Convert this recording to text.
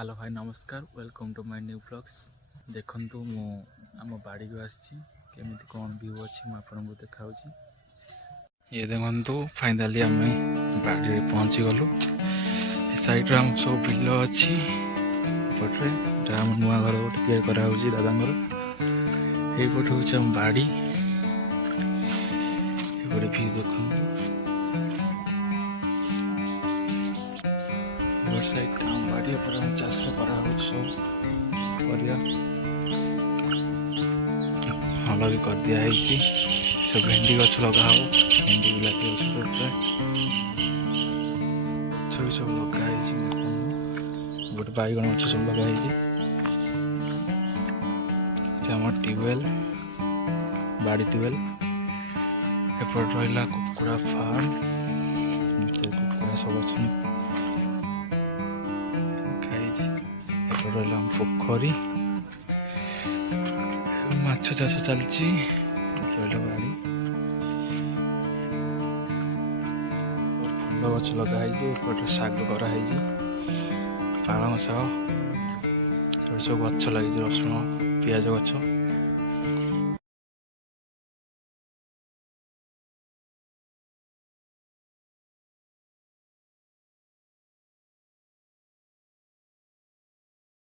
Hello भाई नमस्कार welcome to my new blogs. देखंतु मु आम बाड़ी को आसी केमिति कौन व्यू अच्छी मैं आपको देखा। ये देखंतु फाइनाली आम बाड़ी पहुँची गलु। साइड आम सब बिल अच्छी पटे आम नुआ घर गोटे तैयारी दादा यहीपटे हूँ आम बाड़ी भी देखु साइड आम बाड़ी पर चाष करा सब हल भी कर दिखाई सब भेंडी गछ लगा हो भेंडी बिलाती गछ सब लगाई गोटे बैगण गछ सब लगाई ट्यूबवेल बाड़ी ट्यूबवेल एपट रहा कुकुड़ा फार्म कुकुड़ा सब अच्छे रहा पोखरी माछ चाष चलती बाड़ी फुल गछ लगाई शाग कराई पालंग शाग सब गछ लगी रसुण पियाज गछ